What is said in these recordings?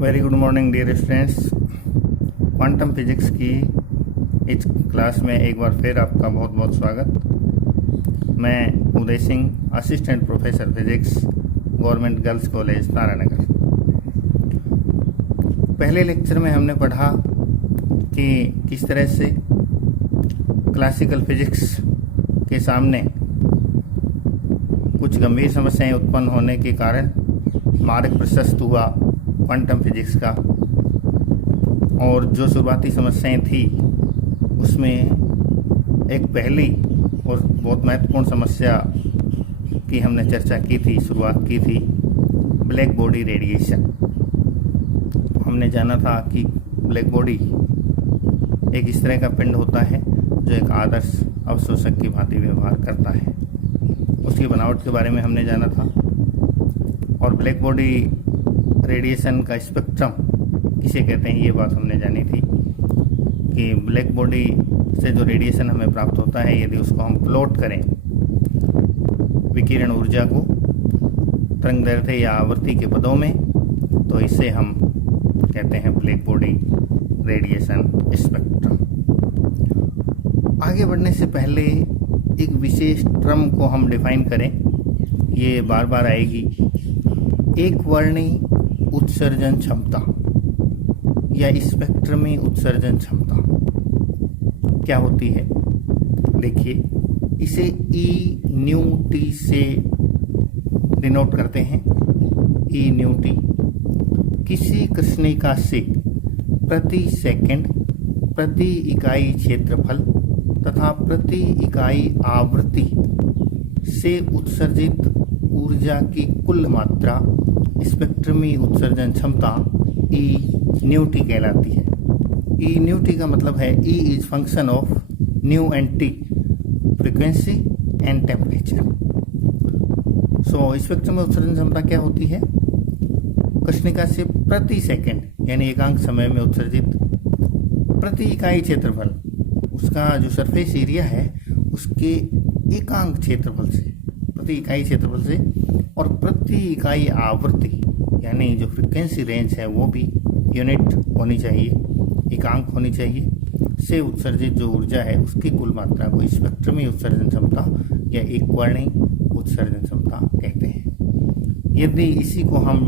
Very good morning dear students. Quantum physics की इस class में एक बार फिर आपका बहुत बहुत स्वागत। मैं Uday Singh, assistant professor physics, government girls college Taranagar. पहले लेक्चर में हमने पढ़ा कि किस तरह से क्लासिकल फिजिक्स के सामने कुछ गंभीर समस्याएं उत्पन्न होने के कारण मार्ग प्रशस्त हुआ क्वांटम फिजिक्स का, और जो शुरुआती समस्याएं थी उसमें एक पहली और बहुत महत्वपूर्ण समस्या की हमने चर्चा की थी, शुरुआत की थी ब्लैक बॉडी रेडिएशन। हमने जाना था कि ब्लैक बॉडी एक इस तरह का पिंड होता है जो एक आदर्श अवशोषक की भांति व्यवहार करता है। उसकी बनावट के बारे में हमने जाना था, और ब्लैक बॉडी रेडिएशन का स्पेक्ट्रम किसे कहते हैं ये बात हमने जानी थी कि ब्लैक बॉडी से जो रेडिएशन हमें प्राप्त होता है, यदि उसको हम प्लॉट करें विकिरण ऊर्जा को तरंगदैर्घ्य या आवृत्ति के पदों में, तो इसे हम कहते हैं ब्लैक बॉडी रेडिएशन स्पेक्ट्रम। आगे बढ़ने से पहले एक विशेष टर्म को हम डिफाइन करें, ये बार बार आएगी। एक वर्णी उत्सर्जन क्षमता या स्पेक्ट्रमी उत्सर्जन क्षमता क्या होती है? देखिए, इसे ई न्यू टी से डिनोट करते हैं। ई न्यू टी किसी कृष्णिका से प्रति सेकंड, प्रति इकाई क्षेत्रफल तथा प्रति इकाई आवृत्ति से उत्सर्जित ऊर्जा की कुल मात्रा स्पेक्ट्रमी उत्सर्जन क्षमता ई न्यू टी कहलाती है। ई न्यू टी का मतलब है E is function of nu and T, frequency and temperature. So स्पेक्ट्रमी उत्सर्जन क्षमता क्या होती है? कृष्णिका से प्रति सेकंड यानी एकांक समय में उत्सर्जित प्रति इकाई क्षेत्रफल, उसका जो सरफेस एरिया है उसके एकांक क्षेत्रफल से, प्रति इकाई क्षेत्रफल से, और प्रति इकाई आवृत्ति यानी जो फ्रीक्वेंसी रेंज है वो भी यूनिट होनी चाहिए, एकांक होनी चाहिए, से उत्सर्जित जो ऊर्जा है उसकी कुल मात्रा को स्पेक्ट्रमी उत्सर्जन क्षमता या एक वर्णी उत्सर्जन क्षमता कहते हैं। यदि इसी को हम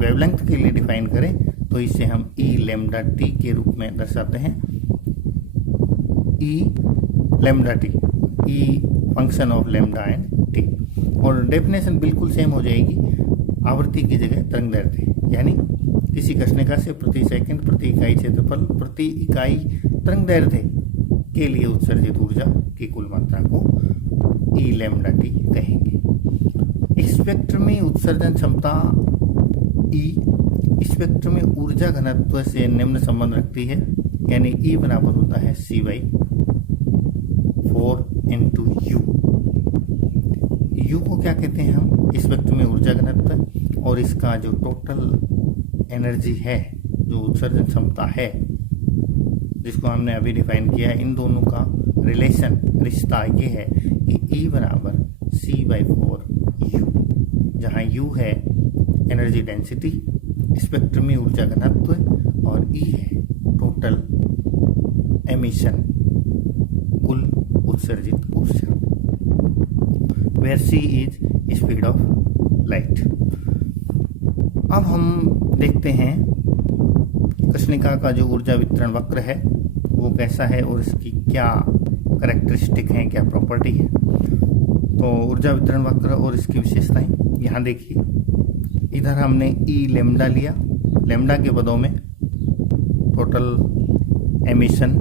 वेवलेंथ के लिए डिफाइन करें तो इसे हम ई लैम्डा टी के रूप में दर्शाते हैं। E lambda T, E function of lambda and T, और डेफिनेशन बिल्कुल सेम हो जाएगी। आवृत्ति की जगह तरंगदैर्घ्य, यानी किसी कृष्णिका से प्रति सेकंड, प्रति इकाई क्षेत्रफल, प्रति इकाई तरंगदैर्घ्य के लिए उत्सर्जित ऊर्जा की कुल मात्रा को ई लैम्डा टी कहेंगे। स्पेक्ट्रमी उत्सर्जन क्षमता ई स्पेक्ट्रमी ऊर्जा घनत्व से निम्न संबंध रखती है, यानी ई बराबर होता है C/4 इंटू यू। यू को क्या कहते हैं हम? स्पेक्ट्रमी ऊर्जा घनत्व, और इसका जो टोटल एनर्जी है, जो उत्सर्जन क्षमता है जिसको हमने अभी डिफाइन किया है, इन दोनों का रिलेशन, रिश्ता ये है कि ई बराबर C/4 यू, जहाँ यू है एनर्जी डेंसिटी, स्पेक्ट्रमी ऊर्जा घनत्व, और ई है टोटल एमिशन, कुल उत्सर्जित ऊर्जा, where c is speed of light. अब हम देखते हैं कृष्णिका का जो ऊर्जा वितरण वक्र है वो कैसा है और इसकी क्या कैरेक्टरिस्टिक है, क्या प्रॉपर्टी है। तो ऊर्जा वितरण वक्र और इसकी विशेषताएं यहाँ देखिए। इधर हमने ई लैम्डा लिया, लैम्डा के पदों में टोटल एमिशन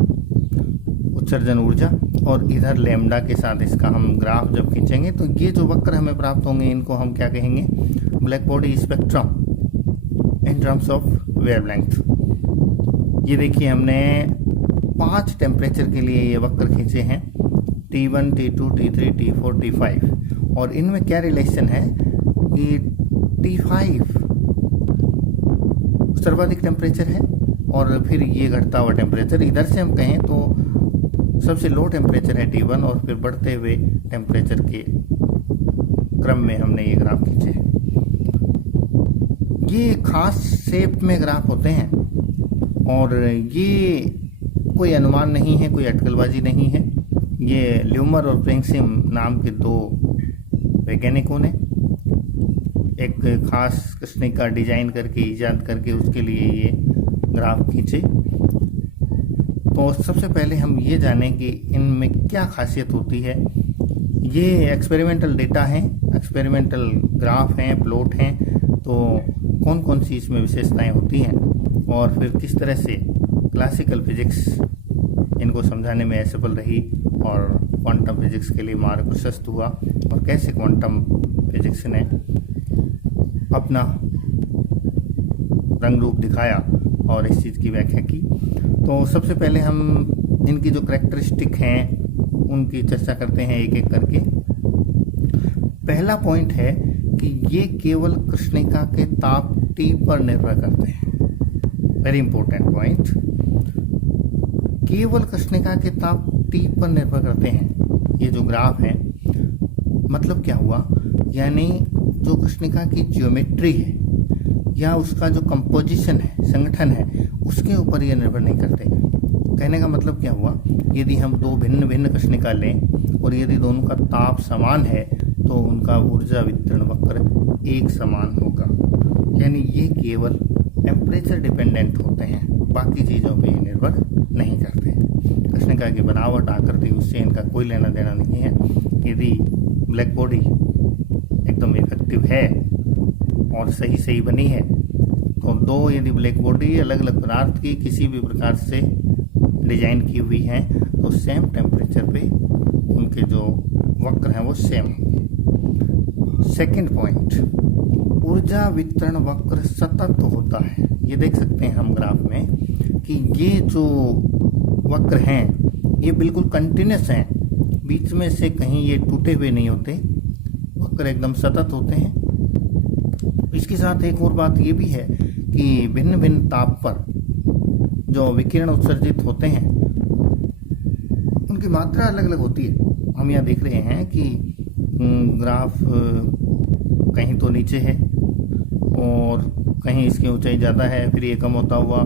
उत्सर्जन ऊर्जा, और इधर लैम्डा के साथ इसका हम ग्राफ जब खींचेंगे तो ये जो वक्र हमें प्राप्त होंगे इनको हम क्या कहेंगे? Black body spectrum in terms of wavelength. ये देखिए, हमने 5 टेम्परेचर के लिए ये वक्र खींचे हैं, T1, T2, T3, T4, T5, और इनमें क्या रिलेशन है कि T5 सर्वाधिक टेम्परेचर है, और फिर ये घटता हुआ टेम्परेचर, इधर से हम कहें तो सबसे लो टेम्परेचर है T1, और फिर बढ़ते हुए टेम्परेचर के क्रम में हमने ये ग्राफ खींचे हैं। ये खास शेप में ग्राफ होते हैं और ये कोई अनुमान नहीं है, कोई अटकलबाजी नहीं है। ये ल्यूमर और फ्रेंसिम नाम के दो वैज्ञानिकों ने एक खास कृष्णिका डिजाइन करके ईजाद करके उसके लिए ये ग्राफ खींचे। तो सबसे पहले हम ये जानें कि इनमें क्या खासियत होती है। ये एक्सपेरिमेंटल डेटा हैं, एक्सपेरिमेंटल ग्राफ हैं, प्लॉट हैं, तो कौन कौन सी इसमें विशेषताएं होती हैं और फिर किस तरह से क्लासिकल फिजिक्स इनको समझाने में असफल रही और क्वांटम फिजिक्स के लिए मार्ग प्रशस्त हुआ और कैसे क्वांटम फिजिक्स ने अपना रंग रूप दिखाया और इस चीज़ की व्याख्या की। तो सबसे पहले हम इनकी जो करैक्टरिस्टिक हैं उनकी चर्चा करते हैं एक एक करके। पहला पॉइंट है कि ये केवल कृष्णिका के ताप T पर निर्भर करते हैं। वेरी इंपॉर्टेंट पॉइंट, केवल कृष्णिका के ताप T पर निर्भर करते हैं। ये जो ग्राफ है मतलब क्या हुआ, यानी जो कृष्णिका की ज्योमेट्री है या उसका जो कंपोजिशन है, संगठन है, उसके ऊपर ये निर्भर नहीं करते। कहने का मतलब क्या हुआ, यदि हम दो भिन्न भिन्न कृष्णिका लें और यदि दोनों का ताप समान है तो उनका ऊर्जा वितरण वक्र एक समान होगा। यानी ये केवल टेम्परेचर डिपेंडेंट होते हैं, बाकी चीज़ों पे निर्भर नहीं करते। कृष्णिका की बनावट, आकृति, उससे इनका कोई लेना देना नहीं है। यदि ब्लैक बॉडी एकदम इफेक्टिव है और सही बनी है तो दो यदि ब्लैक बॉडी अलग अलग पदार्थ की किसी भी प्रकार से डिजाइन की हुई हैं तो सेम टेम्परेचर पे उनके जो वक्र हैं वो सेम होंगे। सेकंड पॉइंट, ऊर्जा वितरण वक्र सतत होता है। ये देख सकते हैं हम ग्राफ में कि ये जो वक्र हैं ये बिल्कुल कंटिन्यूस हैं, बीच में से कहीं ये टूटे हुए नहीं होते, वक्र एकदम सतत होते हैं। इसके साथ एक और बात ये भी है कि भिन्न भिन्न ताप पर जो विकिरण उत्सर्जित होते हैं उनकी मात्रा अलग अलग होती है। हम यहाँ देख रहे हैं कि ग्राफ कहीं तो नीचे है और कहीं इसकी ऊंचाई ज़्यादा है, फिर ये कम होता हुआ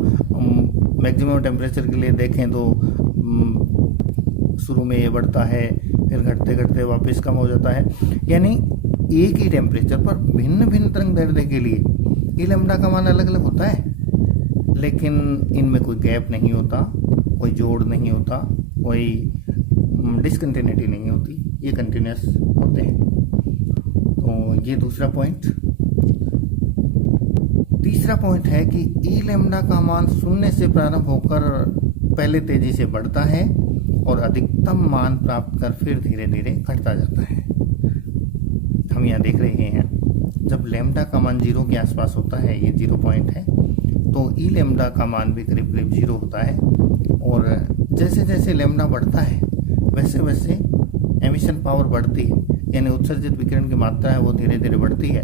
मैक्सिमम टेम्परेचर के लिए देखें तो शुरू में ये बढ़ता है, फिर घटते घटते वापस कम हो जाता है। यानी एक ही टेम्परेचर पर भिन्न भिन्न तरंग दैर्ध्य के लिए ये लैम्डा का मान अलग अलग होता है, लेकिन इनमें कोई गैप नहीं होता, कोई जोड़ नहीं होता, कोई डिसकंटिन्यूटी नहीं होती, ये कंटिन्यूस होते हैं। तो ये दूसरा पॉइंट। तीसरा पॉइंट है कि ई लैम्डा का मान शून्य से प्रारंभ होकर पहले तेजी से बढ़ता है और अधिकतम मान प्राप्त कर फिर धीरे धीरे घटता जाता है। हम यहाँ देख रहे हैं जब लैम्डा का मान 0 के आसपास होता है, ये 0 पॉइंट है, तो ई लैम्डा का मान भी करीब करीब 0 होता है और जैसे जैसे लैम्डा बढ़ता है वैसे वैसे एमिशन पावर बढ़ती है, यानी उत्सर्जित विकिरण की मात्रा है वो धीरे धीरे बढ़ती है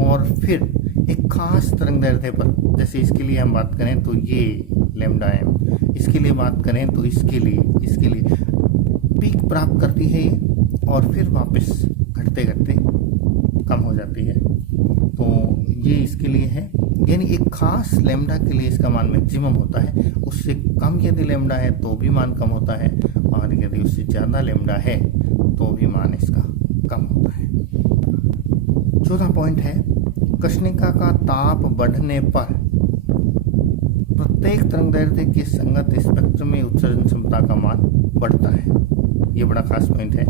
और फिर एक खास तरंग दैर्ध्य पर, जैसे इसके लिए हम बात करें तो ये लैम्डा एम, इसके लिए बात करें तो इसके लिए पीक प्राप्त करती है और फिर वापस घटते घटते कम हो जाती है। तो ये इसके लिए है, यानी एक खास लैम्डा के लिए इसका मान मैक्सिमम होता है, उससे कम यदि लैम्डा है तो भी मान कम होता है और यदि उससे ज़्यादा लैम्डा है तो भी मान इसका कम होता है। चौथा पॉइंट है, कृष्णिका का ताप बढ़ने पर प्रत्येक तरंगदैर्ध्य के संगत स्पेक्ट्रम में उत्सर्जन क्षमता का मान बढ़ता है। ये बड़ा खास पॉइंट है।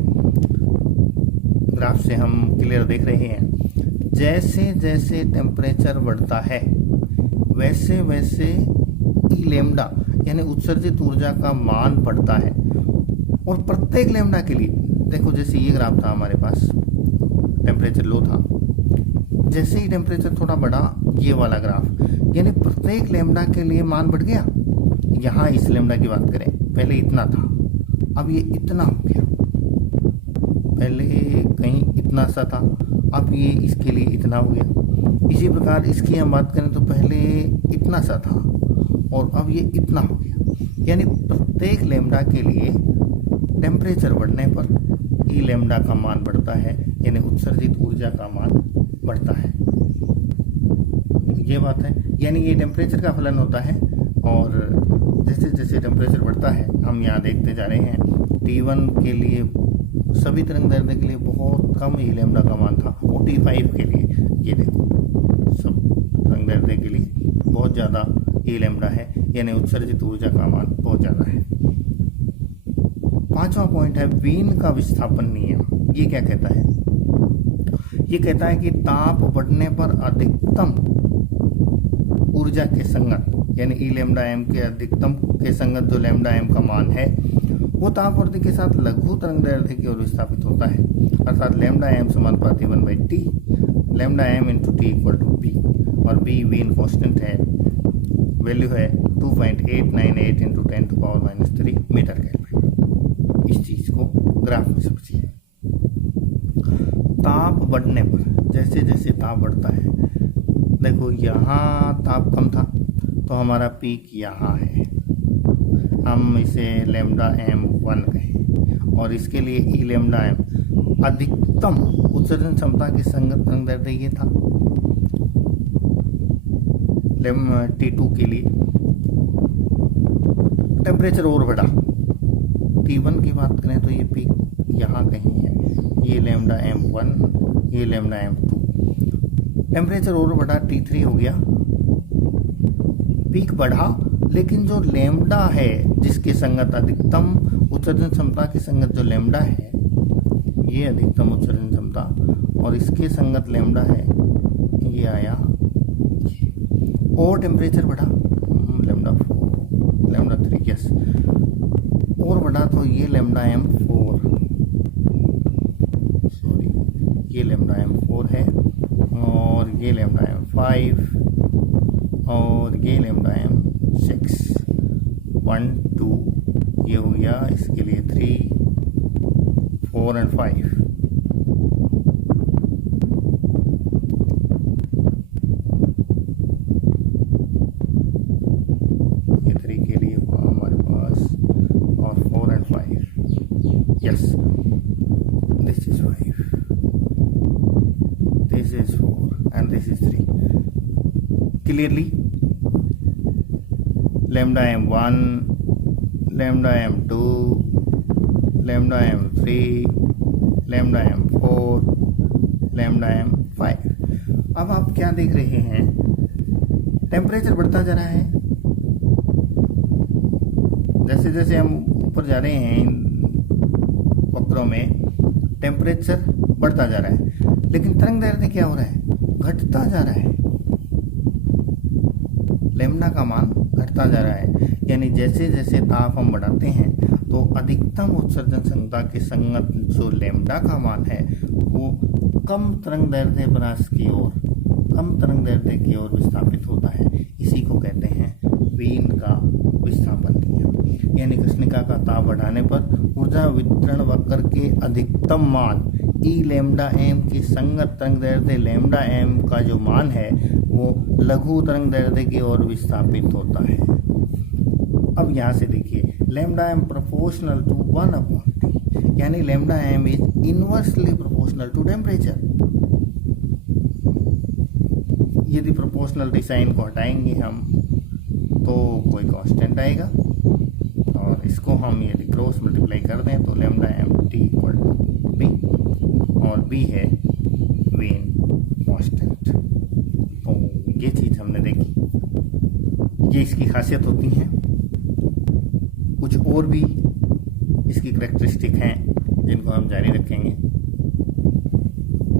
ग्राफ से हम क्लियर देख रहे हैं, जैसे जैसे टेम्परेचर बढ़ता है वैसे वैसे ई लैम्डा यानी उत्सर्जित ऊर्जा का मान बढ़ता है और प्रत्येक लैम्डा के लिए देखो, जैसे ये ग्राफ था हमारे पास, टेम्परेचर लो था, जैसे ही टेम्परेचर थोड़ा बढ़ा ये वाला ग्राफ, यानी प्रत्येक लैम्डा के लिए मान बढ़ गया। यहाँ इस लैम्डा की बात करें, पहले इतना था, अब ये इतना हो गया, पहले कहीं इतना सा था, अब ये इसके लिए इतना हो गया। इसी प्रकार इसकी हम बात करें तो पहले इतना सा था और अब ये इतना हो गया। यानी प्रत्येक लैम्डा के लिए टेम्परेचर बढ़ने पर ई लैम्डा का मान बढ़ता है, यानी उत्सर्जित ऊर्जा का मान बढ़ता है। ये बात है, यानी ये टेम्परेचर का फलन होता है। और जैसे जैसे टेम्परेचर बढ़ता है, हम यहाँ देखते जा रहे हैं T1 के लिए सभी तरंग दैर्ध्य के लिए बहुत कम ई लैम्डा का मान था, और T5 के लिए ये देखो सब तरंग दैर्ध्य के लिए बहुत ज़्यादा ई लैम्डा है, यानी उत्सर्जित ऊर्जा का मान बहुत ज़्यादा है। पांचवा पॉइंट है वीन का विस्थापन नियम। ये क्या कहता है? ये कहता है कि ताप बढ़ने पर अधिकतम ऊर्जा के संगत, यानी ई लैम्डा एम के अधिकतम के संगत जो लैम्डा एम का मान है, वो ताप वृद्धि के साथ लघु तरंग दैर्ध्य की ओर विस्थापित होता है, अर्थात लैम्डा एम समानुपाती 1/t, lambda m into t equal to b, और बी वीन कॉन्स्टेंट है, वैल्यू है 2.898 इंटू 10⁻³ मीटर केल्विन। इस चीज को ग्राफ में समझिए। ताप बढ़ने पर, जैसे जैसे ताप बढ़ता है, देखो यहाँ ताप कम था तो हमारा पीक यहाँ है, हम इसे लैम्डा एम 1 कहें, और इसके लिए ई लैम्डा एम अधिकतम उत्सर्जन क्षमता के संगत तरंग दैर्ध्य ये था T2 के लिए। टेम्परेचर और बढ़ा, T1 की बात करें तो ये पीक यहाँ कहीं है, ये लैम्डा एम 1, ये लैम्डा एम 2। टेम्परेचर और बढ़ा, T3 हो गया, पीक बढ़ा, लेकिन जो लैम्डा है जिसके संगत अधिकतम उत्सर्जन क्षमता के संगत जो लैम्डा है, ये अधिकतम उत्सर्जन क्षमता, और इसके संगत लैम्डा है, ये आया, और टेम्परेचर बढ़ा, लैम्डा 4, लैम्डा 3, यस, और बढ़ा तो ये लैम्डा एम 4, सॉरी, ये लैम्डा एम 4 है, और ये लैम्डा एम 5, और ये लैम्डा एम 6, 1 2, ये हो गया, इसके लिए 3 4 और 5। ये 3 के लिए हुआ हमारे पास, और 4 और 5, yes, this is 5, this is 4 and this is 3। Clearly lambda m 1, lambda m 2, lambda m 3, lambda m 4, lambda m 5। अब आप क्या देख रहे हैं? टेम्परेचर बढ़ता जा रहा है, जैसे जैसे हम ऊपर जा रहे हैं इन वक्रों में टेम्परेचर बढ़ता जा रहा है, लेकिन तरंग दैर्ध्य क्या हो रहा है? घटता जा रहा है, लैम्डा का मान घटता जा रहा है। यानी जैसे जैसे ताप हम बढ़ाते हैं तो अधिकतम उत्सर्जन क्षमता के संगत जो लैम्डा का मान है वो कम तरंग दैर्ध्य परास की ओर, कम तरंग दैर्ध्य की ओर विस्थापित होता है। इसी को कहते हैं वीन का विस्थापन नियम। यानी कृष्णिका का ताप बढ़ाने पर ऊर्जा वितरण वक्र के अधिकतम मान ई लैम्डा एम के संगत तरंग दैर्ध्य लैम्डा एम का जो मान है वो लघु तरंग दैर्ध्य की ओर विस्थापित होता है। अब यहाँ से देखिए, lambda M proportional to 1/T, यानी lambda m is inversely proportional to temperature. यदि प्रोपोर्शनल साइन को हटाएंगे हम तो कोई कांस्टेंट आएगा, और इसको हम यदि क्रॉस मल्टीप्लाई कर दें तो lambda m t equal to b, और बी है वीन कांस्टेंट। तो ये चीज़ हमने देखी, ये इसकी खासियत होती हैं। कुछ और भी इसकी करैक्टरिस्टिक हैं जिनको हम जारी रखेंगे।